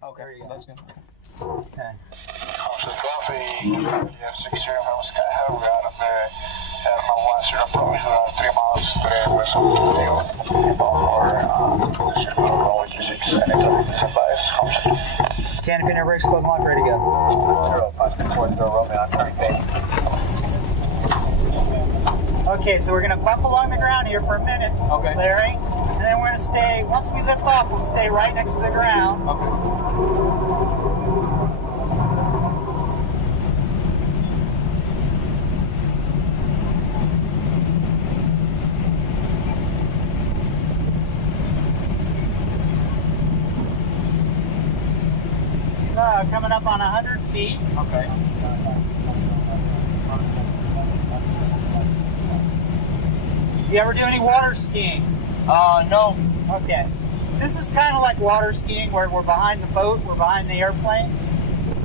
Okay, there you go. That's good. Okay. So Coffee, you have 6 here from Sky High, we're out of there. Have my 10 probably 3 miles today, west of the position for 6 and it's advice. Canopy and air brakes, close and lock, ready to go. 0564, roll me on 30 Okay, so we're going to bump along the ground here for a minute, Okay. Larry. And then we're going to stay, once we lift off, we'll stay right next to the ground. Okay. So, coming up on 100 feet. Okay. You ever do any water skiing? No. Okay. This is kind of like water skiing where we're behind the boat, we're behind the airplane.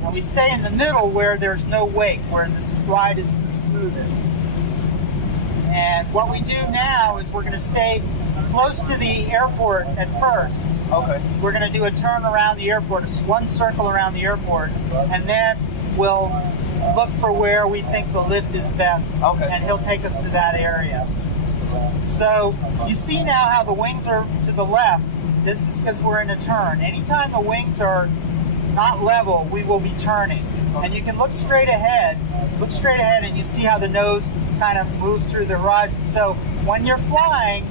And we stay in the middle where there's no wake, where the ride is the smoothest. And what we do now is we're going to stay close to the airport at first. Okay. We're going to do a turn around the airport, one circle around the airport, and then we'll look for where we think the lift is best. Okay. And he'll take us to that area. So you see now how the wings are to the left. This is because we're in a turn. Anytime the wings are not level, we will be turning. And you can look straight ahead and you see how the nose kind of moves through the horizon. So when you're flying,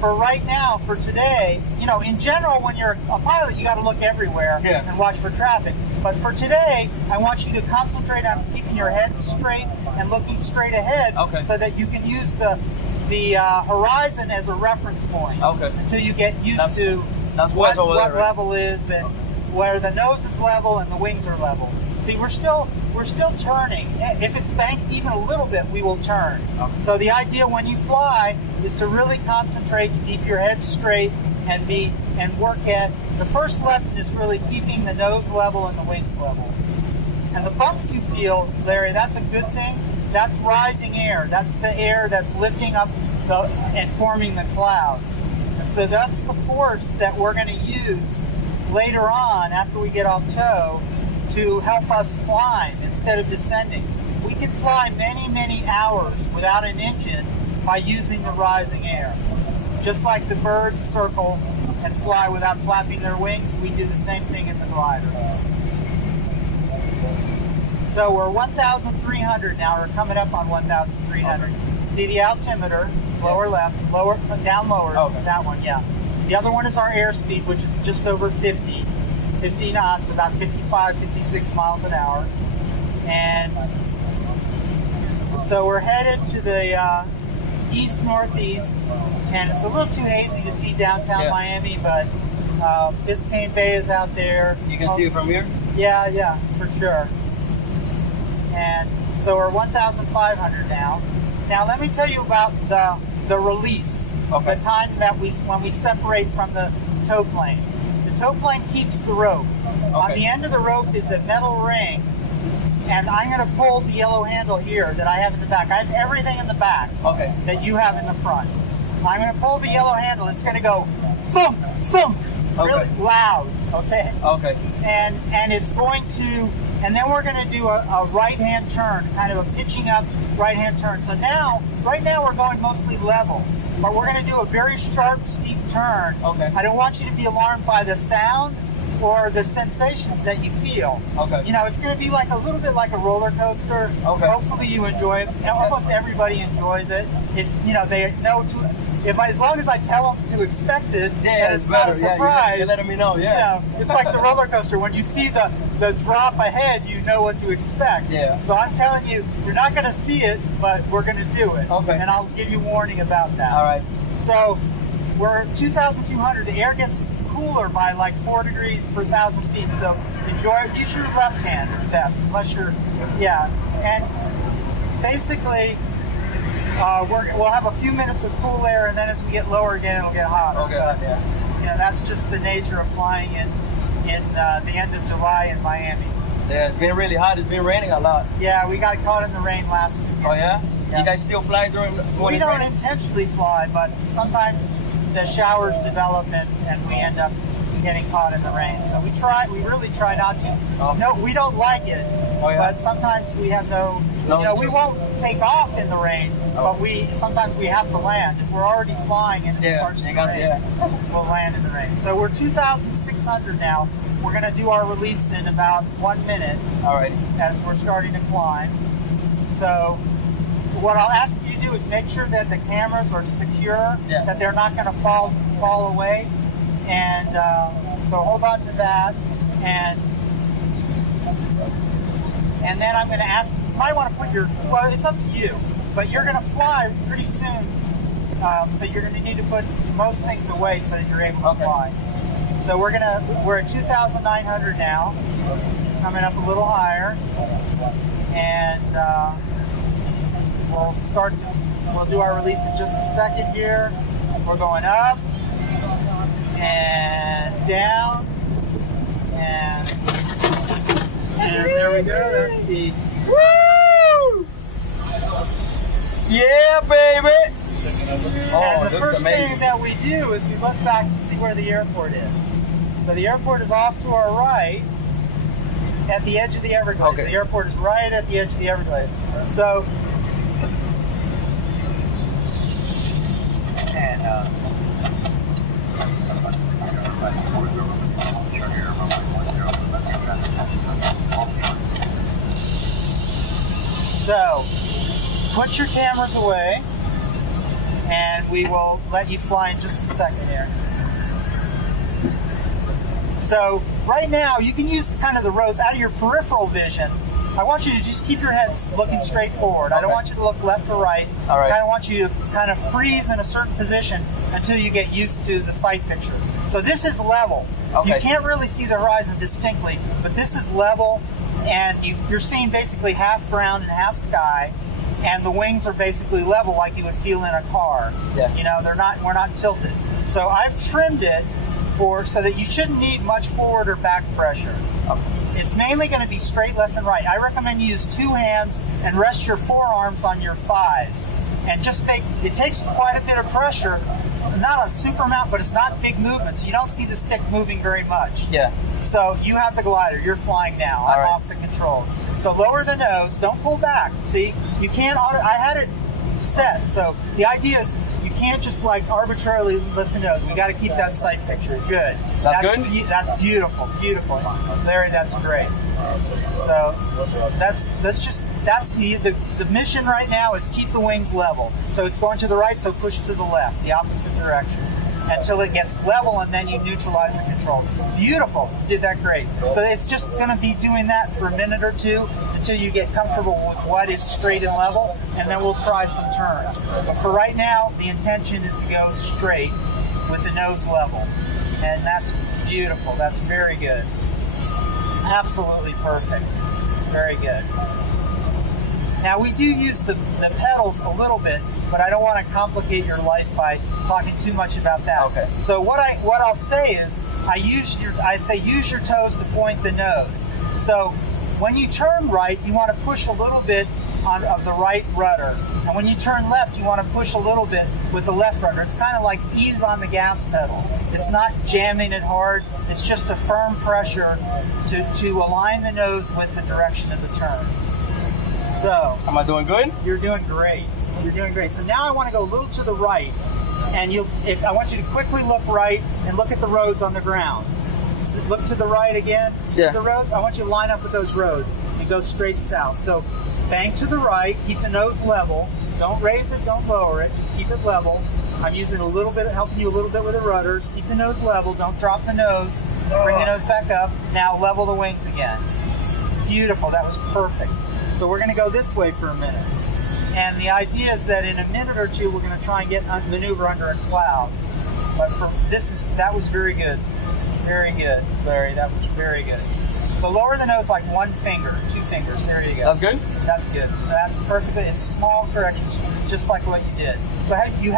for right now, for today, you know, in general, when you're a pilot, you got to look everywhere and watch for traffic. But for today, I want you to concentrate on keeping your head straight and looking straight ahead, so that you can use the horizon as a reference point until you get used to what level is and where the nose is level and the wings are level. See, we're still turning. If it's banked even a little bit, we will turn. So the idea when you fly is to really concentrate, to keep your head straight and work at. The first lesson is really keeping the nose level and the wings level. And the bumps you feel, Larry, that's a good thing. That's rising air. That's the air that's lifting up and forming the clouds. And so that's the force that we're going to use later on after we get off tow to help us climb instead of descending. We can fly many, many hours without an engine by using the rising air. Just like the birds circle and fly without flapping their wings, we do the same thing in the glider. So we're 1,300 now. We're coming up on 1,300. See the altimeter, lower left, down lower, that one, yeah. The other one is our airspeed, which is just over 50 knots, about 55, 56 miles an hour. And so we're headed to the east-northeast, and it's a little too hazy to see downtown Miami, but Biscayne Bay is out there. You can see it from here? Yeah, for sure. And so we're 1,500 now. Now let me tell you about the release, the time that when we separate from the tow plane. The tow plane keeps the rope. On the end of the rope is a metal ring, and I'm going to pull the yellow handle here that I have in the back. I have everything in the back that you have in the front. I'm going to pull the yellow handle. It's going to go thump, thump, really loud, okay? And it's going to, and then we're going to do a right-hand turn, kind of a pitching up right-hand turn. So now, right now we're going mostly level, but we're going to do a very sharp, steep turn. I don't want you to be alarmed by the sound or the sensations that you feel. You know, it's going to be like a little bit like a roller coaster. Hopefully you enjoy it. You know, almost everybody enjoys it. If you know they know to. As long as I tell them to expect it, and it's not a surprise. You're letting me know. You know, it's like the roller coaster. When you see the drop ahead, you know what to expect. So I'm telling you, you're not going to see it, but we're going to do it. And I'll give you warning about that. All right. So we're 2,200. The air gets cooler by like 4 degrees per 1,000 feet. So enjoy it. Use your left hand is best, unless you're, And basically, we'll have a few minutes of cool air, and then as we get lower again, it'll get hotter. You know, that's just the nature of flying in the end of July in Miami. Yeah, it's been really hot. It's been raining a lot. Yeah, we got caught in the rain last weekend. Oh yeah? You guys still fly during when we don't intentionally fly, but sometimes the showers develop and we end up getting caught in the rain. So we really try not to. No, we don't like it, but sometimes we have we won't take off in the rain, but sometimes we have to land. If we're already flying and it starts to rain, we'll land in the rain. So we're 2,600 now. We're going to do our release in about 1 minute. As we're starting to climb. So what I'll ask you to do is make sure that the cameras are secure, that they're not going to fall away. And so hold on to that. And then I'm going to ask, you might want to put well, it's up to you, but you're going to fly pretty soon. So you're going to need to put most things away so that you're able to fly. So we're at 2,900 now, coming up a little higher, and we'll do our release in just a second here. We're going up and down, and there we go. That's the Woo! Yeah, baby. And the first thing that we do is we look back to see where the airport is. So the airport is off to our right at the edge of the Everglades. The airport is right at the edge of the Everglades. So, put your cameras away, and we will let you fly in just a second here. So right now, you can use kind of the roads out of your peripheral vision. I want you to just keep your head looking straight forward. I don't want you to look left or right. I kind of want you to kind of freeze in a certain position until you get used to the sight picture. So this is level. You can't really see the horizon distinctly, but this is level, and you're seeing basically half ground and half sky. And the wings are basically level, like you would feel in a car. You know, we're not tilted. So I've trimmed it so that you shouldn't need much forward or back pressure. It's mainly going to be straight left and right. I recommend you use 2 hands and rest your forearms on your thighs. And it takes quite a bit of pressure, not a super amount, but it's not big movements. You don't see the stick moving very much. So you have the glider, you're flying now. I'm off the controls. So lower the nose, don't pull back. See, you can't, I had it set. So the idea is you can't just like arbitrarily lift the nose. We got to keep that sight picture. Good. That's good? That's beautiful, beautiful. Larry, that's great. So that's the mission right now is keep the wings level. So it's going to the right, so push to the left, the opposite direction, until it gets level, and then you neutralize the controls. Beautiful. You did that great. So it's just going to be doing that for a minute or two until you get comfortable with what is straight and level, and then we'll try some turns. But for right now, the intention is to go straight with the nose level. And that's beautiful. That's very good. Absolutely perfect. Very good. Now we do use the pedals a little bit, but I don't want to complicate your life by talking too much about that. So what I'll say is I say use your toes to point the nose. So when you turn right, you want to push a little bit of the right rudder. And when you turn left, you want to push a little bit with the left rudder. It's kind of like ease on the gas pedal. It's not jamming it hard. It's just a firm pressure to align the nose with the direction of the turn. So, am I doing good? You're doing great. You're doing great. So now I want to go a little to the right, and I want you to quickly look right and look at the roads on the ground. Look to the right again. See the roads? I want you to line up with those roads and go straight south. So bank to the right, keep the nose level. Don't raise it, don't lower it, just keep it level. I'm using helping you a little bit with the rudders. Keep the nose level, don't drop the nose. Bring the nose back up. Now level the wings again. Beautiful, that was perfect. So we're going to go this way for a minute. And the idea is that in a minute or two, we're going to try and maneuver under a cloud. But that was very good. Very good, Larry. That was very good. So lower the nose like 1 finger, 2 fingers. There you go. That's good? That's good. That's perfectly. It's small corrections, just like what you did. So have you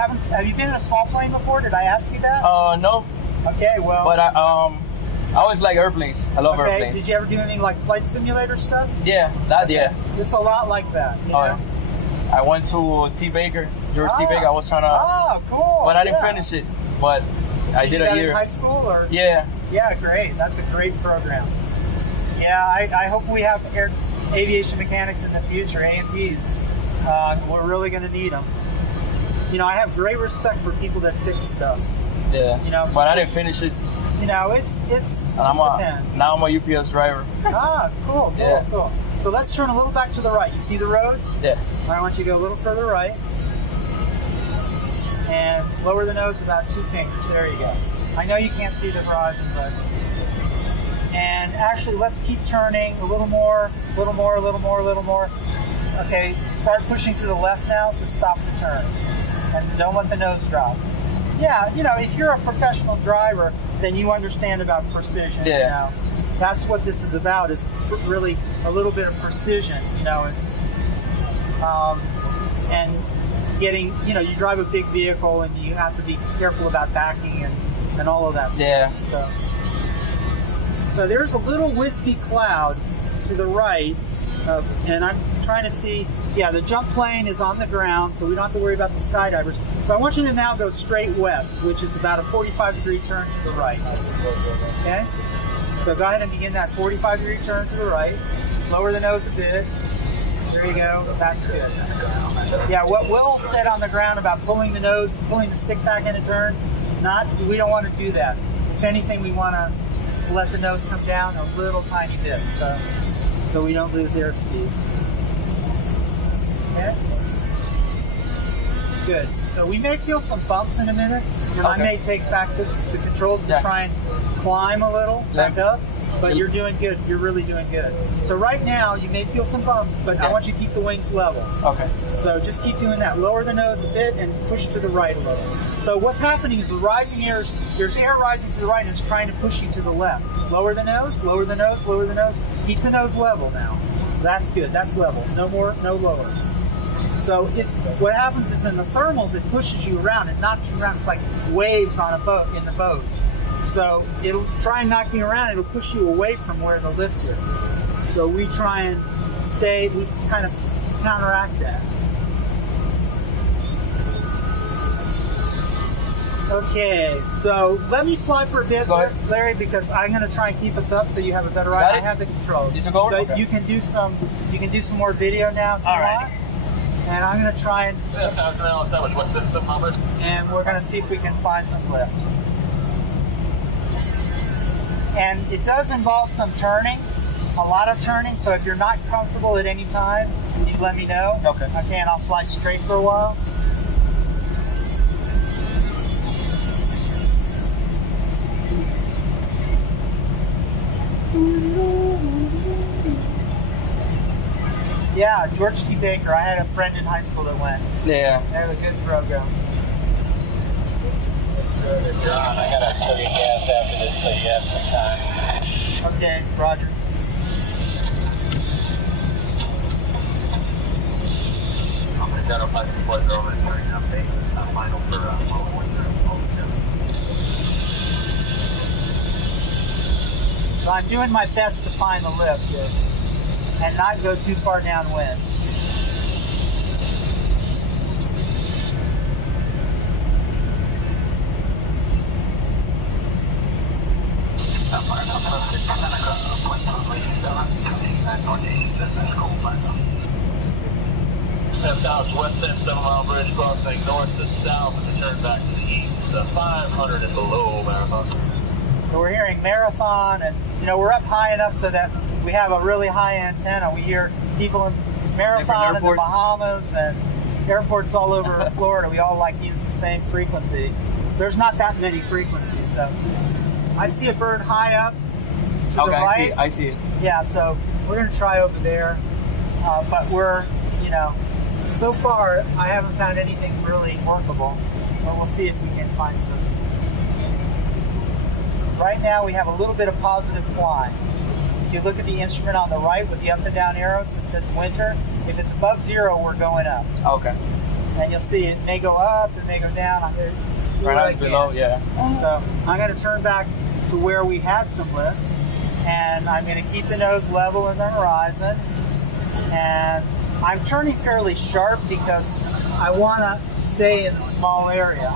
been in a small plane before? Did I ask you that? No. Okay, well. But I always like airplanes. I love airplanes. Did you ever do any like flight simulator stuff? Yeah, yeah. It's a lot like that. You know? I went to George T. Baker. I was trying to. Oh, cool. But I didn't finish it. But I you did do a that year. in high school or? Yeah. Yeah, great. That's a great program. Yeah, I hope we have aviation mechanics in the future, A&Ps. We're really going to need them. You know, I have great respect for people that fix stuff. Yeah. You know, but I didn't finish it. You know, it's just depends. Now I'm a UPS driver. Ah, cool. Yeah. So let's turn a little back to the right. You see the roads? Yeah. I want you to go a little further right. And lower the nose about 2 fingers. There you go. I know you can't see the horizon, but... And actually, let's keep turning a little more, a little more, a little more, a little more. Okay, start pushing to the left now to stop the turn. And don't let the nose drop. Yeah, you know, if you're a professional driver, then you understand about precision. Yeah. You know? That's what this is about, is really a little bit of precision. You know, it's... and getting, you know, you drive a big vehicle and you have to be careful about backing and all of that stuff. Yeah. So there's a little wispy cloud to the right, and I'm trying to see, yeah, the jump plane is on the ground, so we don't have to worry about the skydivers. So I want you to now go straight west, which is about a 45-degree turn to the right. Okay? So go ahead and begin that 45-degree turn to the right. Lower the nose a bit. There you go. That's good. Yeah, what Will said on the ground about pulling the nose, pulling the stick back in a turn, we don't want to do that. If anything, we want to let the nose come down a little tiny bit, so we don't lose airspeed. Okay? Good. So we may feel some bumps in a minute, and I may take back the controls to try and climb a little back up, but you're doing good. You're really doing good. So right now, you may feel some bumps, but I want you to keep the wings level. Okay. So just keep doing that. Lower the nose a bit and push to the right a little. So what's happening is the rising air, there's air rising to the right and it's trying to push you to the left. Lower the nose, lower the nose, lower the nose. Keep the nose level now. That's good. That's level. No more, no lower. So it's what happens is in the thermals, it pushes you around. It knocks you around. It's like waves on a boat, in the boat. So it'll try and knock you around. It'll push you away from where the lift is. So we try and we kind of counteract that. Okay, so let me fly for a bit, Larry, because I'm going to try and keep us up so you have a better ride. I have the controls. Did you go? But okay. you can do some more video now if you want. And I'm going to try and we're going to see if we can find some lift. And it does involve some turning, a lot of turning. So if you're not comfortable at any time, you let me know. Okay. Okay, and I'll fly straight for a while. Yeah, George T. Baker. I had a friend in high school that went. Yeah. They have a good program. John, I gotta fill your gas after this, so you have some time. Okay, Roger. I'm gonna get up at the foot over and turn up the final for So I'm doing my best to find the lift here and not go too far downwind. Southwest end 7 mile bridge crossing north to south and turn back to the east. 500 and below Marathon. So we're hearing Marathon, and we're up high enough so that we have a really high antenna. We hear people in Marathon in the Bahamas and airports all over Florida. We all use the same frequency. There's not that many frequencies, so I see a bird high up to the right. I see it. Yeah, so we're going to try over there, but we're, so far I haven't found anything really workable, but we'll see if we can find some. Right now we have a little bit of positive climb. If you look at the instrument on the right with the up and down arrows, it says winter. If it's above 0, we're going up. Okay. And you'll see it may go up, it may go down. Right now it's below, yeah. So I'm going to turn back to where we had some lift, and I'm going to keep the nose level in the horizon. And I'm turning fairly sharp because I want to stay in a small area.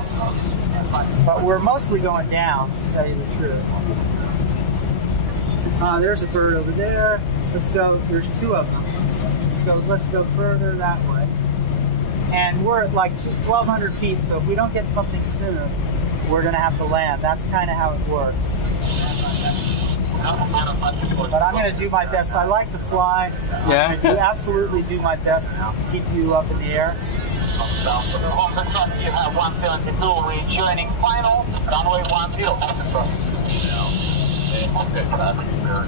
But we're mostly going down, to tell you the truth. There's a bird over there. Let's go. There's two of them. Let's go further that way. And we're at like 1,200 feet, so if we don't get something soon, we're going to have to land. That's kind of how it works. But I'm going to do my best. I like to fly. Yeah. I do absolutely do my best to keep you up in the air. You have 172 rejoining final, runway 10. Okay, traffic here.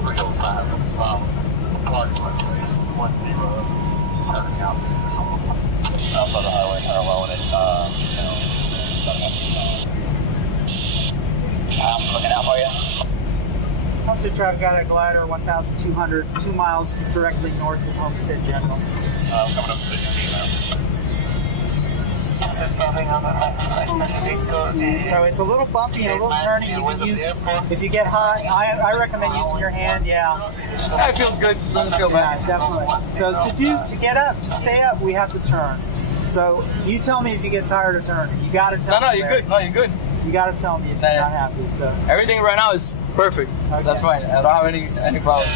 305, party runway 10, turning out. Outside the highway, parallel with it, I'm looking out for you. Homestead traffic got a glider 1,200, 2 miles directly north of Homestead General. Coming up to the So it's a little bumpy and a little turny. You can use, if you get high, I recommend using your hand, yeah. It feels good. Doesn't feel bad. Yeah, definitely. So to get up, to stay up, we have to turn. So you tell me if you get tired of turning. You got to tell me. No, you're good. No, you're good. You got to tell me if you're not happy. So Everything right now is perfect. Okay. That's fine. I don't have any problems.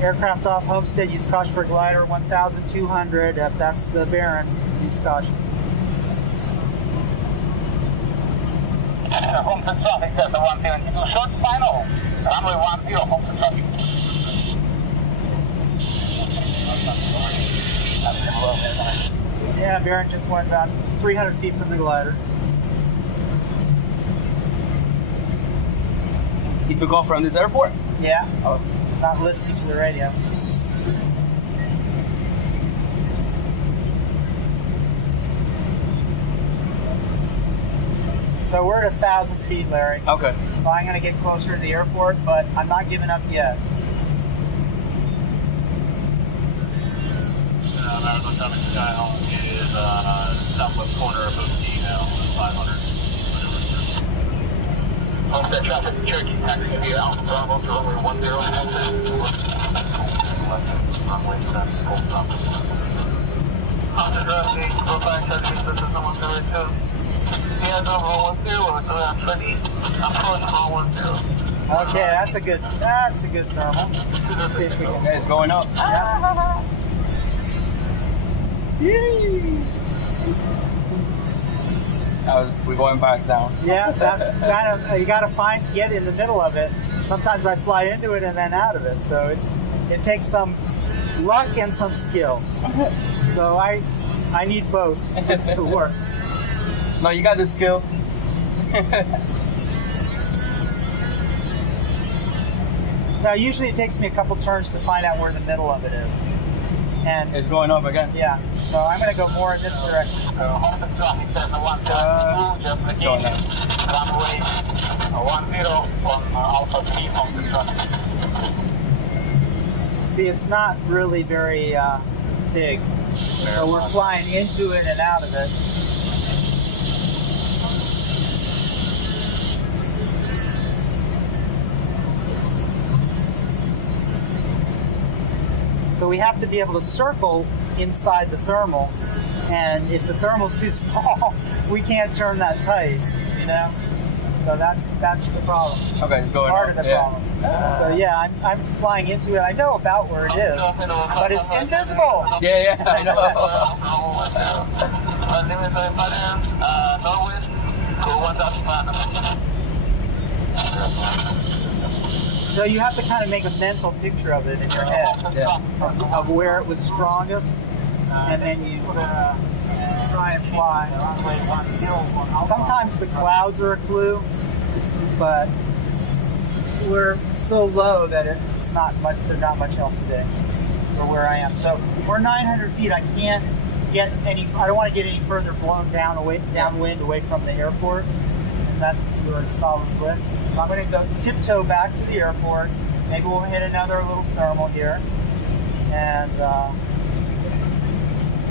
Aircraft off Homestead, use caution for glider 1,200. If that's the Baron, use caution. Homestead traffic, that's the 172 short final. Runway 10, Homestead traffic. Yeah, Baron just went about 300 feet from the glider. You took off from this airport? Yeah, Oh. not listening to the radio. So we're at 1,000 feet, Larry. Okay. So I'm going to get closer to the airport, but I'm not giving up yet. American traffic Skyhawk is southwest corner of Booty now, 500. Homestead traffic, Cherokee taxi via Alpha Bravo to runway 10. Runway 7, full stop. Homestead traffic, Brooklyn, Cherokee, this is someone 32. Yeah, number 10, we're around 20. Approach 10. Okay, that's a good thermal. Let's see if we can. Okay, it's going up. Yeah. Yay. We're going back down. Yeah, that's kind of, you got to get in the middle of it. Sometimes I fly into it and then out of it, so it takes some luck and some skill. So I need both to work. No, you got the skill. Now, usually it takes me a couple turns to find out where the middle of it is. And It's going up again. yeah, so I'm going to go more in this direction. Homestead traffic, that's the 10, just It's going up. runway 10 from Alpha 3, Homestead traffic. See, it's not really very big. So we're flying into it and out of it. So we have to be able to circle inside the thermal, and if the thermal's too small, we can't turn that tight, you know? So that's the problem. Okay, it's going Part up. of the problem. So yeah, I'm flying into it. I know about where it is, but it's invisible. Yeah, I know. So you have to kind of make a mental picture of it in your head, Yeah. of where it was strongest, and then you try and fly. Sometimes the clouds are a clue, but we're so low that it's not much. There's not much help today, or where I am. So we're 900 feet. I can't get any. I don't want to get any further blown downwind away from the airport, unless you're in solid lift. So I'm going to go tiptoe back to the airport. Maybe we'll hit another little thermal here, and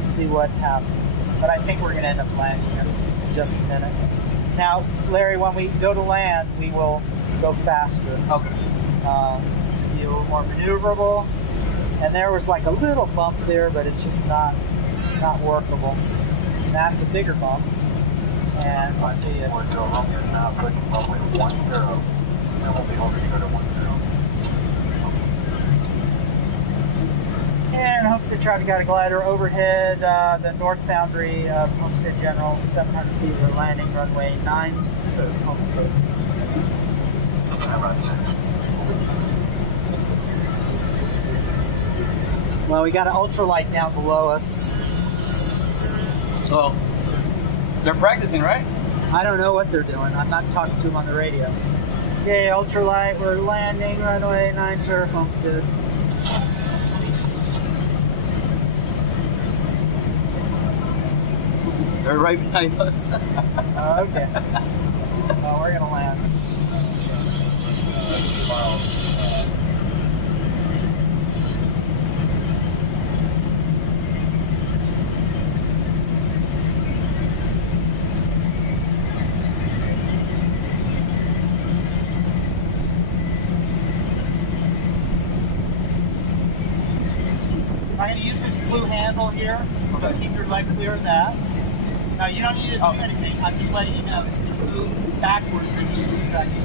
see what happens. But I think we're going to end up landing here. just a minute. Now, Larry, when we go to land, we will go faster Okay. to be a little more maneuverable. And there was like a little bump there, but it's just not workable. And that's a bigger bump. And we'll see it. We're to runway now, approaching runway 10, and we'll be over here to 10. And Homestead Traffic got a glider overhead the north boundary of Homestead General, 700 feet. We're landing runway 9 to Homestead. Well, we got an ultralight down below us. So they're practicing, right? I don't know what they're doing. I'm not talking to them on the radio. Okay, ultralight, we're landing runway 9 to Homestead. They're right behind us. Okay. Well, we're gonna land. I'm going to use this blue handle here, so keep your leg clear of that. Now, you don't need to do anything. I'm just letting you know it's going to move backwards in just a second.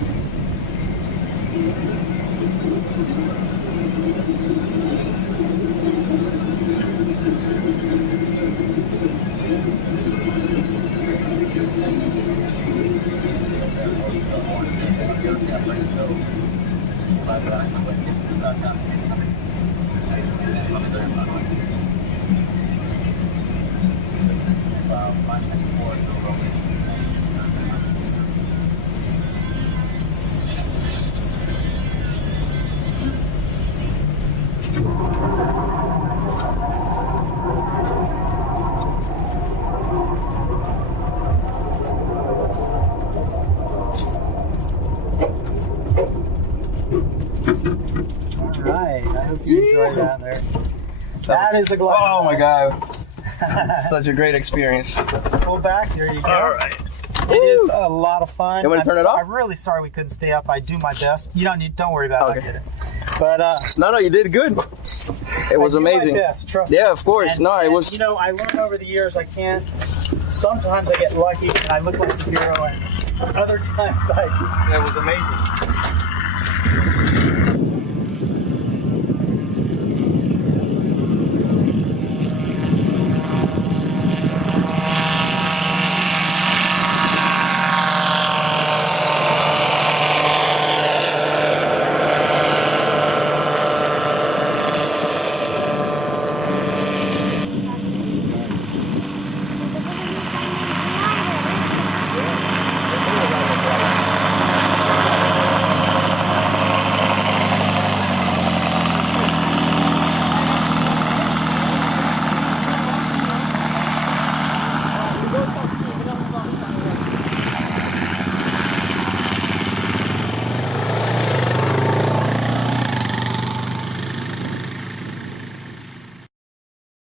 Alright, I hope you enjoyed down there. That is a glider. Oh my god. Such a great experience. Pull back, there you go. Alright. It is a lot of fun. You want to turn it off? I'm really sorry we couldn't stay up. I do my best. You don't worry about it. Okay. I get it. But No, you did good. It was I do amazing. my best, trust me. Yeah, of course. And, It was. You know, I learned over the years I can't. Sometimes I get lucky and I look like a hero, and other times It was amazing.